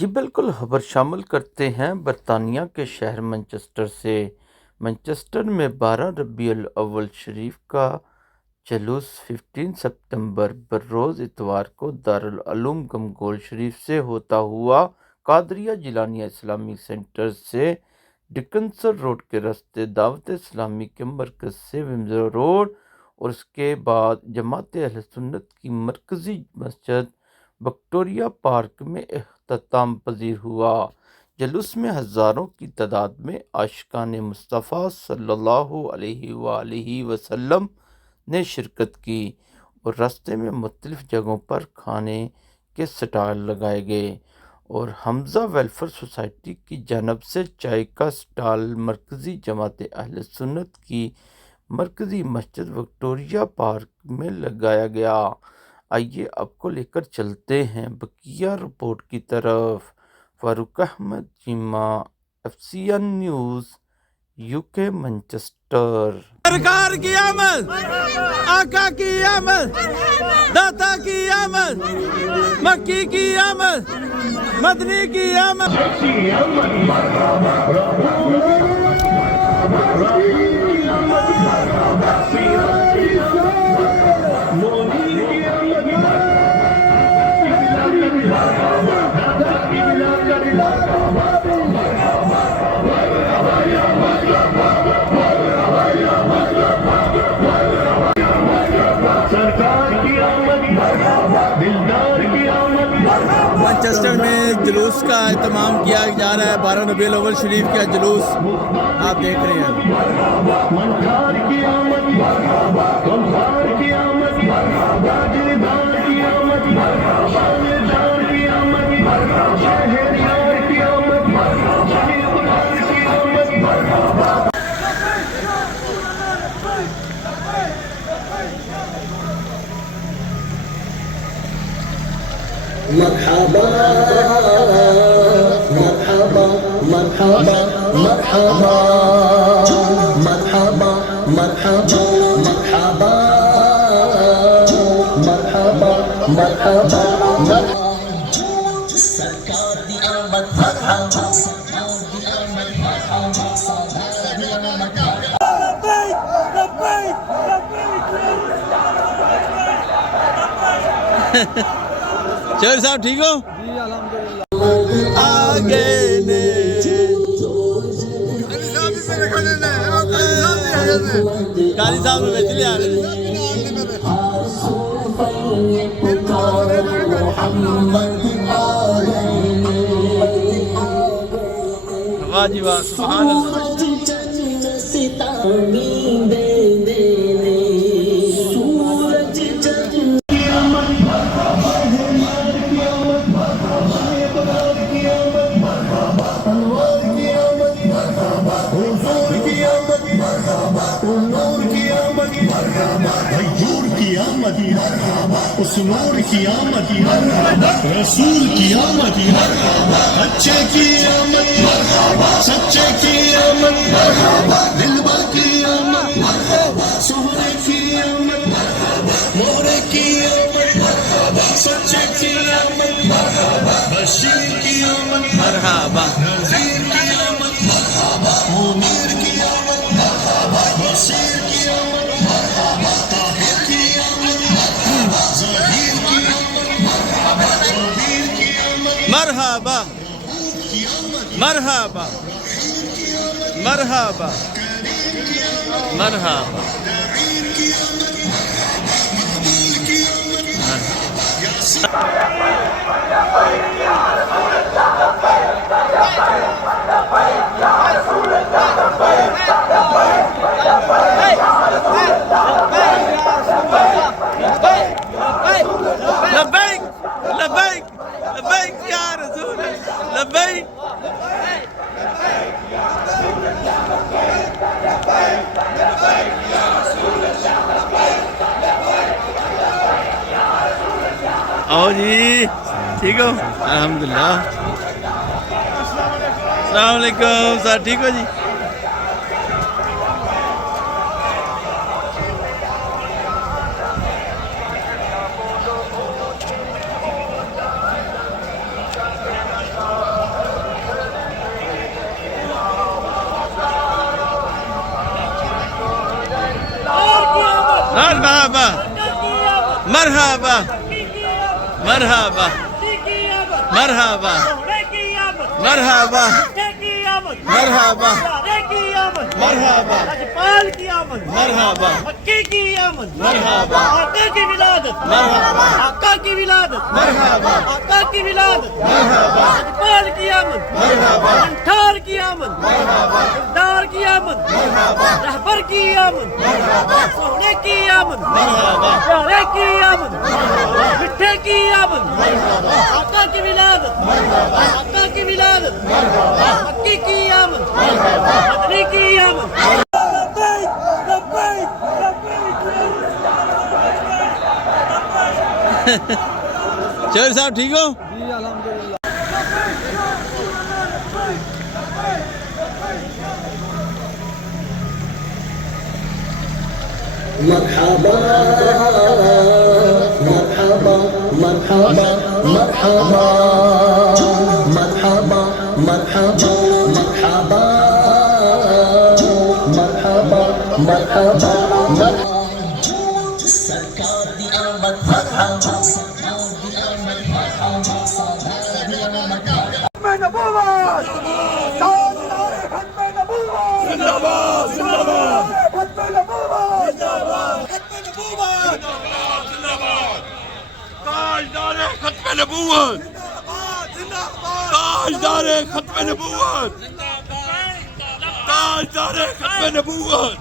जी बिल्कुल, खबर शामिल करते हैं बरतानिया के शहर मैनचेस्टर से। मैनचेस्टर में 12 रबीउल अव्वल शरीफ का जुलूस 15 सितंबर बरोज़ इतवार को दारुल उलूम गमगोल शरीफ से होता हुआ कादरिया जिलानिया इस्लामी सेंटर से डिकंसन रोड के रास्ते दावत इस्लामी के मरकज़ से विंज़र रोड और उसके बाद जमात अहले सुन्नत की मरकज़ी मस्जिद विक्टोरिया पार्क में इख्तिताम पजीर हुआ। जुलूस में हज़ारों की तादाद में आशिकान मुस्तफ़ा सल्लल्लाहु अलैहि वसल्लम ने शिरकत की और रास्ते में मुख्तलिफ जगहों पर खाने के स्टॉल लगाए गए और हमज़ा वेलफेयर सोसाइटी की जानब से चाय का स्टॉल मरकज़ी जमात अहले सुन्नत की मरकज़ी मस्जिद विक्टोरिया पार्क में लगाया गया। आइए आपको लेकर चलते हैं बकिया रिपोर्ट की तरफ। Farooq Ahmad Cheema, FCN news, UK Manchester. सरकार की आमद, आका की आमद, दाता की आमद, मक्की की आमद, मदनी की आमद। मैनचेस्टर में जुलूस का एहतमाम किया जा रहा है। 12 रबीउल अव्वल शरीफ का जुलूस आप देख रहे हैं। मरहबा मरहबा मरहबा मरहबा मरहबा मरहबा मरहबा मरहबा मरहबा सरकार दी आमद मरहबा सरकार दी आमद मरहबा सरकार दी आमद चौधरी साहब ठीक हो? जी अल्हम्दुलिल्लाह। आगे ने काली साहब में बेच लिया वाह जी वाह, सुभान अल्लाह। उस नूर की आमद, रसूल की आमद, अच्छे की आमद, सच्चे की आमद, दिलबर की आमद, सोहरे की आमद, मोहरे की आमद, सच्चे की आमद, बशीर की आमद, मरहबा नज़ीर की आमद, मुनीर की आमद, बशीर की आमद, ताहिर की आमद, ज़हीर की आमद, शबीर की आमद, मरहबा मरहबा मरहबा मरहबा। लब्बैक लब्बैक लब्बैक या रसूल लब्बैक। आओ जी, ठीक हो? अल्हम्दुलिल्लाह। अस्सलाम वालेकुम सर, ठीक हो जी? मरहबा मरहबा मरहबा मरहबा मरहबा मरहबा अजपाल की आमद मरहबा मक्के की आमद मरहबा आका की विलादत मरहबा आका की विलादत मरहबा आका की विलादत मरहबा अजपाल की आमद मरहबा अंठार की आमद मरहबा दार की आमद मरहबा रहबर की आमद मरहबा सोने की आमद मरहबा प्यारे की आमद मिठे की आमद आका की विलादत आका की विलादत मक्के की आमद मदनी की आमद शेर साहब ठीक हो مرحبا مرحبا مرحبا مرحبا مرحبا مرحبا مرحبا مرحبا مرحبا सरकार दी आमद मरहबा सरकार दी आमद मरहबा सरकार दी आमद ताजदारे खत्म नबूवत ताजदारे खत्म नबूवत ताजदारे खत्म नबूवत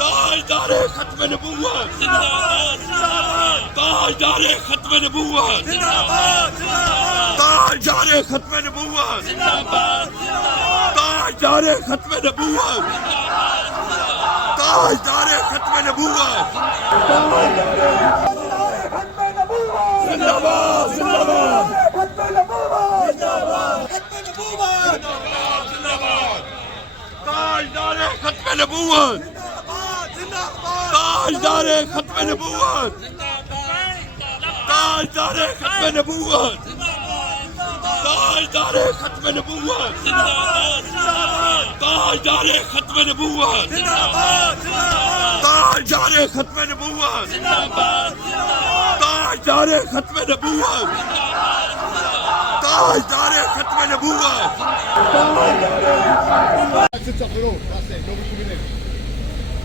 ताजदारे खत्म नबूवत ताजदारे खत्म नबूवत ताजदारे खत्म नबूवत ताजदारे खत्म नबूवत ताजदारे खत्म नबूवत जिंदाबाद जिंदाबाद ताजदारे खत्म नबूवत ताजदारे खत्म नबूवत ताजदारे खत्म नबूवत ताजदारे खत्म नबूवत ताजदारे खत्म नबूवत ताजदारे खत्म नबूवत ताजदारे खत्म नबूवत ताजदारे खत्म नबूवत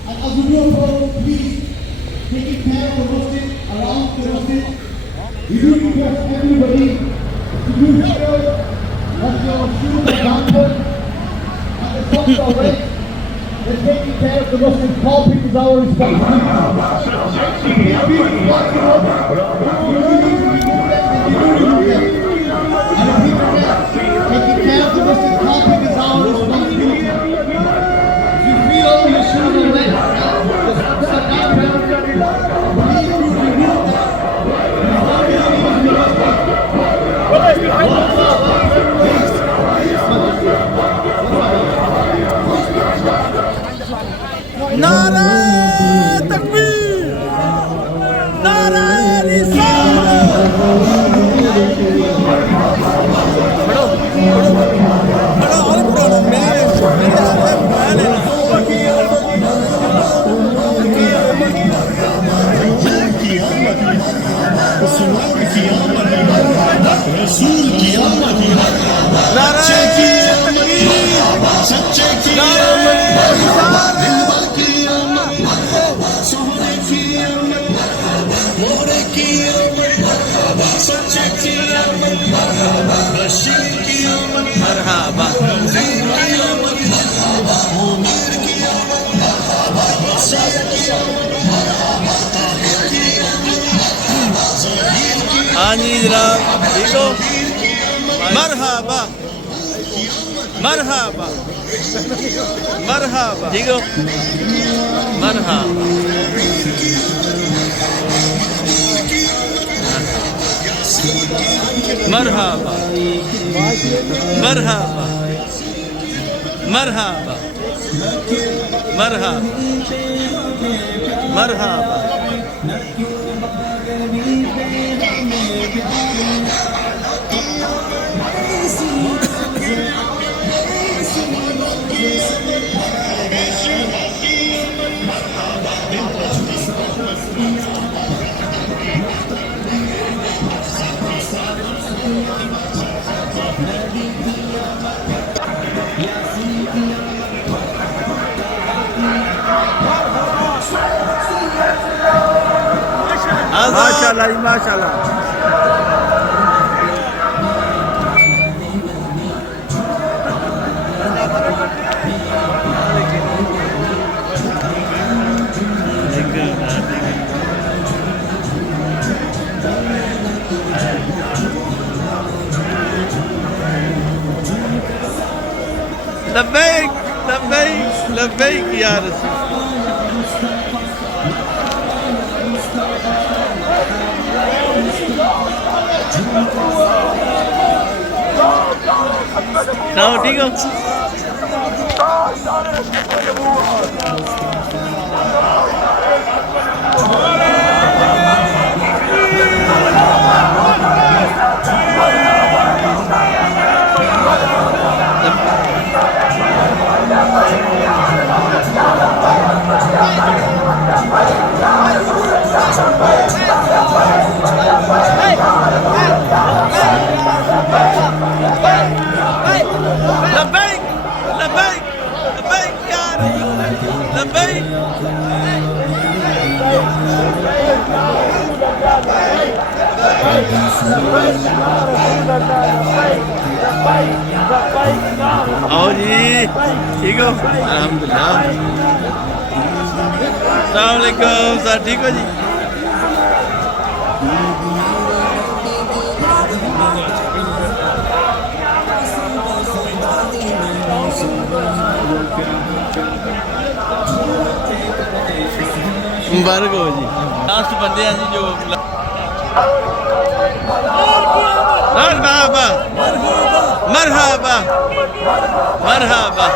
And as we move forward, please taking care of the roasted, around the roasted. We do request everybody to do sure that your shoes are downward and the socks are wet. They're taking care of the roasted. Helping is our taking care of the roasted. Helping is our responsibility. If you feel your shoes are wet, the socks are downward, please do remove them. नारा तकबीर नारा रिसालत खड़ो और पढ़ो मेरे हाथ में मोबाइल है नारा तकबीर सच्चे की नारा रिसालत सोहरे की मोहरे की सच्चे की बशीर की मरहबा मुनीर की सैयद की हाँ जी जनाब ठीक हो मरहबा मरहबा मरहबा ठीक हो मरहबा मरहबा मरहबा मरहबा मरहबा मरहबा माशाल्लाह जी माशाल्लाह। लब्बैक लब्बैक लब्बैक या रसूल। Sao ठीक हो? लब्बैक लब्बैक लब्बैक या रसूल लब्बैक। आओ जी ठीक हो? अल्हम्दुलिल्लाह। अस्सलाम वालेकुम सर ठीक हो जी? मुबारक हो जी। लास्ट बंदे हैं जी जो मरहबा मरहबा मरहबा मरहबा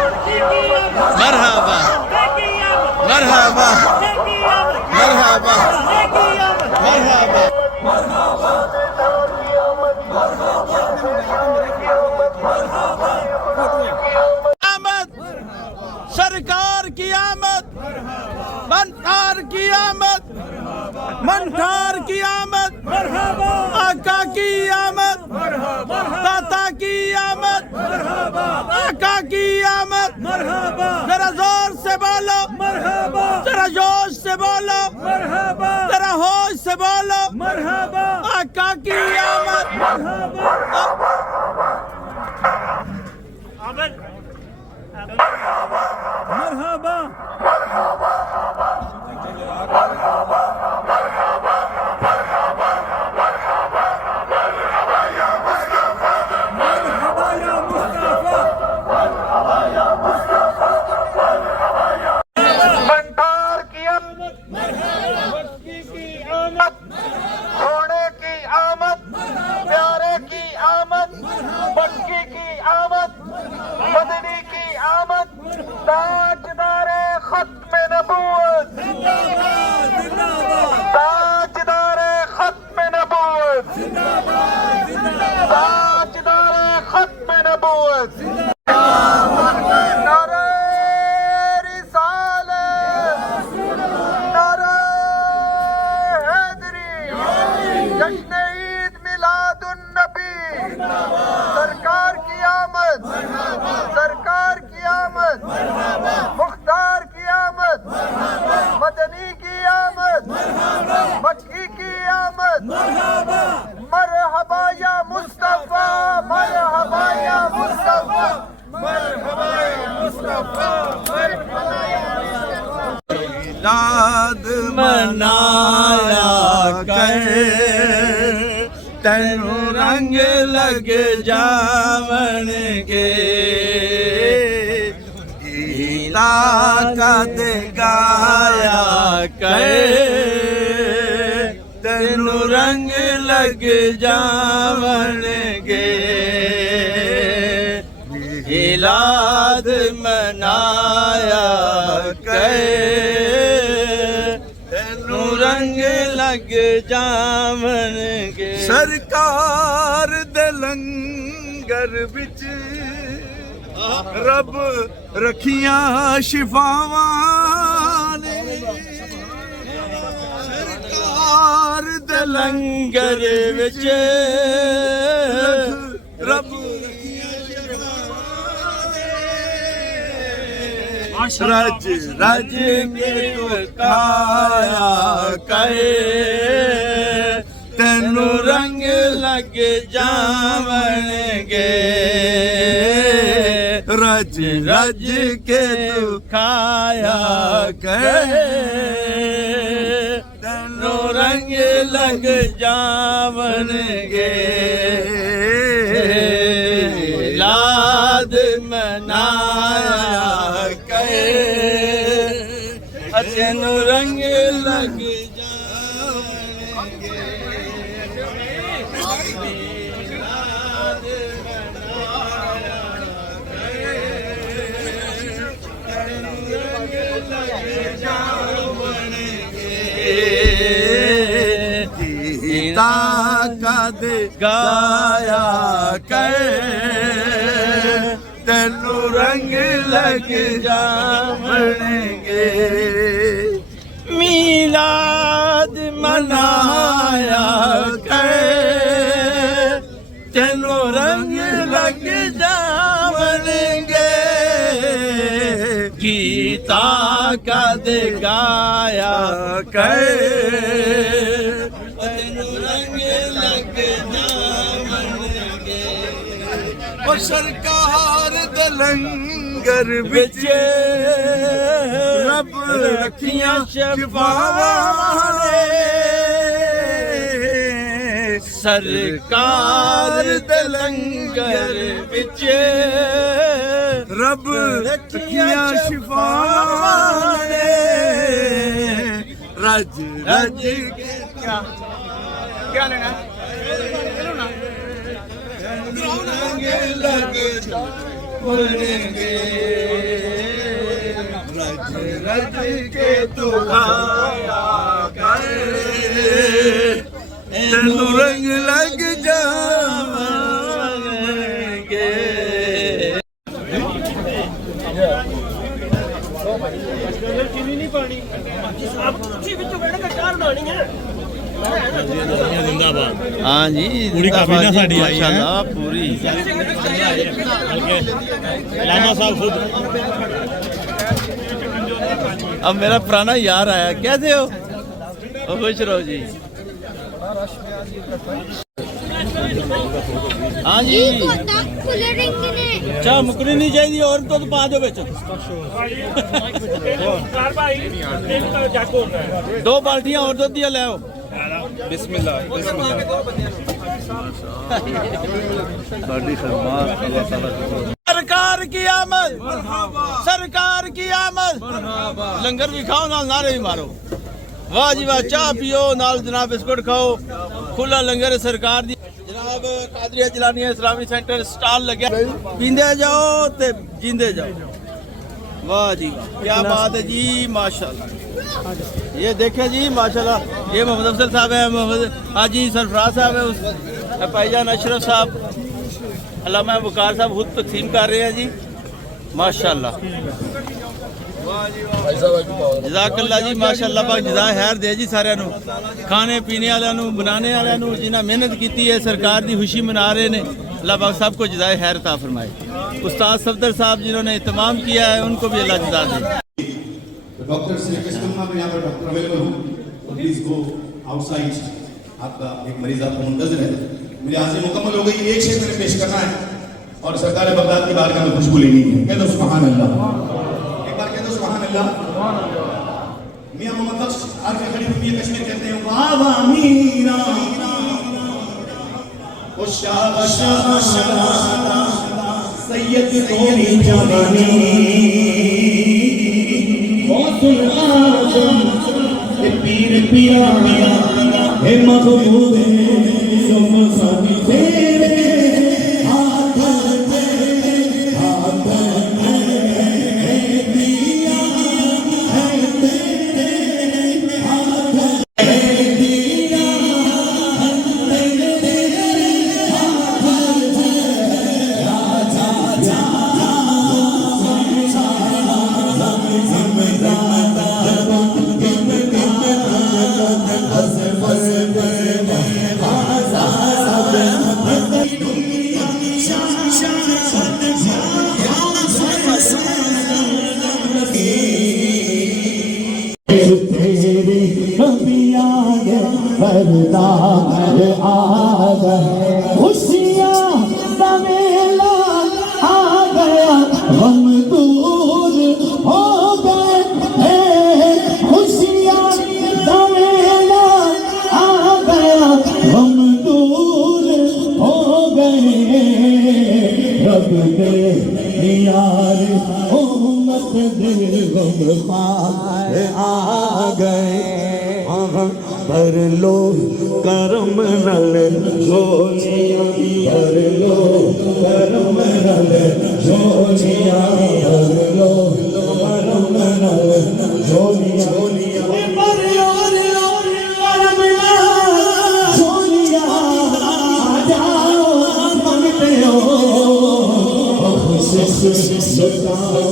मरहबा मरहबा मरहबा। सरकार की आमद, मनकार की आमद, मनकार की आमद, आका की आमद, दाता की आमद, आका की आमद। जरा जोर से बोलो, जरा जोश से बोलो, जरा होश से बोलो, आका की आमद। मरहबा सोने की आमद, प्यारे की आमद, बक्की की आमद, मदनी की आमद, ताजदारे खत्म नबूवत, ताजदारे खत्म नबूवत, ताजदारे खत्म नबूवत। नारे रिसालत, नारे जश्न ईद मिलादुन नबी। सरकार की आमद, सरकार की आमद, मुख्तार की आमद, मदनी की आमद, मक्की की आमद। मरहबा या मुस्तफा, मरहबा या मुस्तफा, मरहबा या मुस्तफा, मरहबा या मुस्तफा। याद मनाया कर तेनू रंग लग जावन के। ताकत गाया कर तेनू रंग लग जावन के। मिलाद मनाया कर तेनू रंग लग जावन के। सरकार दे लंगर विच रब रखियां शिफावां ने। सरकार दे लंगर विच रब रज रज के काया करे तेनू रंग लग जावणगे रज रज के तू खाया करे तेनू रंग लग जावणगे लाद मनाया तेनू रंग लग जावणगे ताकत गाया करे तेनू रंग लग जावणगे मीलाद मनाया करे तेनू रंग लग जावणगे गीता कद गाया करे तेनू रंग लग जावणगे ओ सरकार दे लंगर विच रब रखियां शफावां सरकार दे लंगर विच रब रखियां शफावां रज रज क्या लेना लग जावणगे रज रज के तू खाया करे तेनू रंग लग जावणगे नहीं पानी आप उसी विचों बैठ चार बनानी है हाँ जी पूरी काफी ना साड़ी माशाल्लाह पूरी लामा साहब खुद अब मेरा पुराना यार आया कैसे हो खुश रहो जी हाँ जी चाह मुकनी नहीं चाहिए और तो पा दो बेच दो बाल्टियां और दूध दिया ले आओ बिस्मिल्लाह सरकार की आमद सरकार की आमद लंगर भी खाओ नाल नारे भी मारो वाह जी वाह चाह पियो नाल जनाब बिस्कुट खाओ खुला लंगर सरकार दी जनाब कादरिया जलानिया इस्लामी सेंटर स्टॉल लगे पींदे जाओ ते जींदे जाओ वाह जी क्या बात है जी माशाल्लाह ये देखे जी माशाल्लाह ये मोहम्मद अफजल साहब है मोहम्मद हाजी सरफराज साहब है उस भाईजान अशरफ साहब अल्लामा बुकार साहब खुद तकसीम कर रहे हैं जी माशाल्लाह जज़ाकल्लाह जी माशाल्लाह पाक जज़ा खैर दे जी सारिਆਂ ਨੂੰ खाने पीने वालों ਨੂੰ बनाने वालों ਨੂੰ जिन्हें मेहनत की है सरकार की खुशी मना रहे हैं अल्लाह पाक सबको जज़ा खैर अता फरमाए उस्ताद सफदर साहब जिन्होंने इत्माम किया है उनको भी अल्लाह जज़ा दे डॉक्टर से रिक्वेस्ट करूंगा मैं यहाँ पर डॉक्टर अवेलेबल हूँ प्लीज गो आउटसाइड आपका एक मरीज आपको मुंतजर है मेरी हाजिरी मुकम्मल हो गई एक शेर मैंने पेश करना है और सरकार बगदाद की बारगाह में खुशबू लेनी है कह दो सुभान अल्लाह एक बार कह दो सुभान अल्लाह मियां मोहम्मद बख्श आगे खड़ी हुई है कश्मीर कहते हैं वाह वाह मीरा ओ शाबाश शाबाश सैयद तेरी जवानी पीर पिया हे महबूब तेरे हाथ दिया है तेरे हाथ दिया तेरे हाथ राजा गए खुशियाँ का मेला आ गया हम दूर हो गए खुशियाँ का मेला आ गया हम दूर हो गए रब दे यार उम्मत दिल गम पाए आ गए भर लो करम नल झोलियाँ भर लो करम नल झोलियाँ भर लो करम नल झोलियाँ भर लो करम नल झोलियाँ आ जाओ मांगते हो खुश सरकार